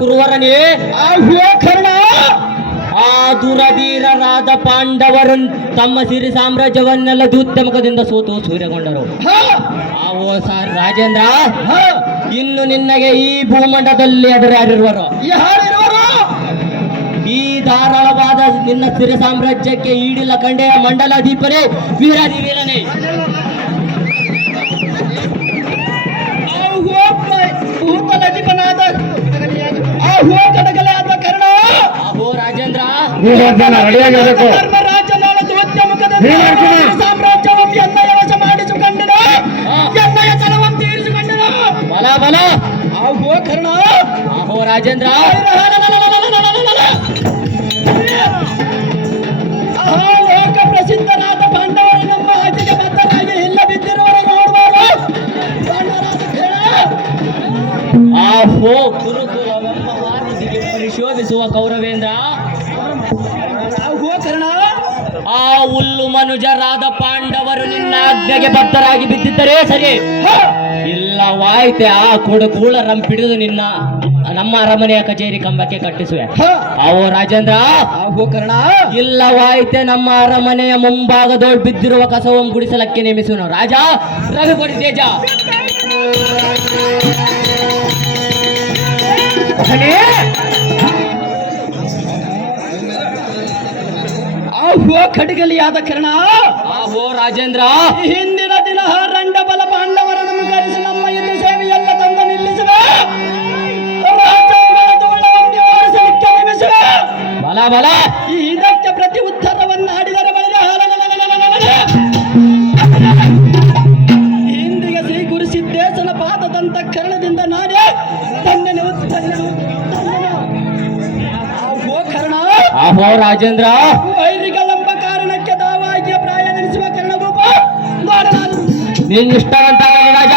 ಕುರುವರನೇ ಕರ್ಣ. ಆ ದುರಧೀರರಾದ ಪಾಂಡವರು ತಮ್ಮ ಸಿರಿ ಸಾಮ್ರಾಜ್ಯವನ್ನೆಲ್ಲ ದೂತ್ಯಮುಖದಿಂದ ಸೋತು ಸೂರ್ಯಗೊಂಡರು. ರಾಜೇಂದ್ರ, ಇನ್ನು ನಿನ್ನಗೆ ಈ ಭೂಮಂಡಲದಲ್ಲಿ ಎದುರು ಯಾರಿರುವರು? ಈ ಧಾರಾಳವಾದ ನಿನ್ನ ಸಿರಿ ಸಾಮ್ರಾಜ್ಯಕ್ಕೆ ಈಡಿಲ್ಲ ಕಂಡೆಯ ಮಂಡಲಾಧೀಪನೇ, ವೀರಾದಿ ವೀರನೇ. ಕಡಗಲಾದ ಕರ್ಣ. ರಾಜೇಂದ್ರ, ಸಾಮ್ರಾಜ್ಯವನ್ನು ಎನ್ನಯ ವಶ ಮಾಡಿಸಿಕೊಂಡನು, ಎನ್ನಯ ಚಲವನ್ನು ತೀರಿಸಿಕೊಂಡನು. ಬಲ ಬಲ. ಆಹೋ ಕರ್ಣ. ಆಹೋ ರಾಜೇಂದ್ರ. ಲೋಕ ಪ್ರಸಿದ್ಧರಾದ ಪಾಂಡವರು ನಮ್ಮ ಆಚೆಗೆ ಬದ್ಧರಾಗಿ ಇಲ್ಲ ಬಿದ್ದಿರುವರು ನೋಡುವರು. ಆಹೋ ಗುರುಕುಲವೆಂಬ ವಾರದಿಗೆ ಪರಿಶೋಧಿಸುವ ಕೌರವೇಂದ್ರ. ಆ ಹುಲ್ಲು ಮನುಜರಾದ ಪಾಂಡವರು ನಿನ್ನ ಆಜ್ಞೆಗೆ ಬದ್ಧರಾಗಿ ಬಿದ್ದಿದ್ದರೆ ಸರಿ, ಇಲ್ಲವಾಯ್ತೆ ಆ ಕೂಳರಂ ಹಿಡಿದು ನಿನ್ನ ನಮ್ಮ ಅರಮನೆಯ ಕಚೇರಿ ಕಂಬಕ್ಕೆ ಕಟ್ಟಿಸುವೆ. ಅವು ರಾಜೇಂದ್ರ. ಕರ್ಣ. ಇಲ್ಲವಾಯ್ತೆ ನಮ್ಮ ಅರಮನೆಯ ಮುಂಭಾಗದೊಳ್ ಬಿದ್ದಿರುವ ಕಸವನ್ನು ಗುಡಿಸಲಕ್ಕೆ ನೇಮಿಸುವನು. ರಾಜ ರಘುಪತಿ ತೇಜ. ಖಡ್ಗಲಿಯಾದ ಕರ್ಣ. ಆಹೋ ರಾಜೇಂದ್ರ. ಹಿಂದಿನ ದಿನ ರಂಡ ಬಲ ಪಾಂಡವರನ್ನು ಕರೆಸಿ ನಮ್ಮ ಇಲ್ಲಿ ಸೇವೆಯೆಲ್ಲ ತಂದು ನಿಲ್ಲಿಸುವೆ. ಬಲ ಬಲ. ಇದಕ್ಕೆ ಪ್ರತಿ ಉತ್ತರವನ್ನು ಆಡಿದರೆ ಹಿಂದಿಗೆ ಶ್ರೀ ಗುರುಸಿದ್ದೇಶನ ಪಾದದಂತ ಕರ್ಣದಿಂದ ನಾನೇ ತನ್ನೆನು. ಕರ್ಣ. ಆಹೋ ರಾಜೇಂದ್ರ. ವೈರಿಗಳೆಂಬ ಕಾರಣಕ್ಕೆ ದಾವಾಗಿಯ ಪ್ರಾಯ ನೆನೆಸುವ ಕರ್ಣಭೂಪ ನೀನ್ ಇಷ್ಟ ಅಂತ ರಾಜ.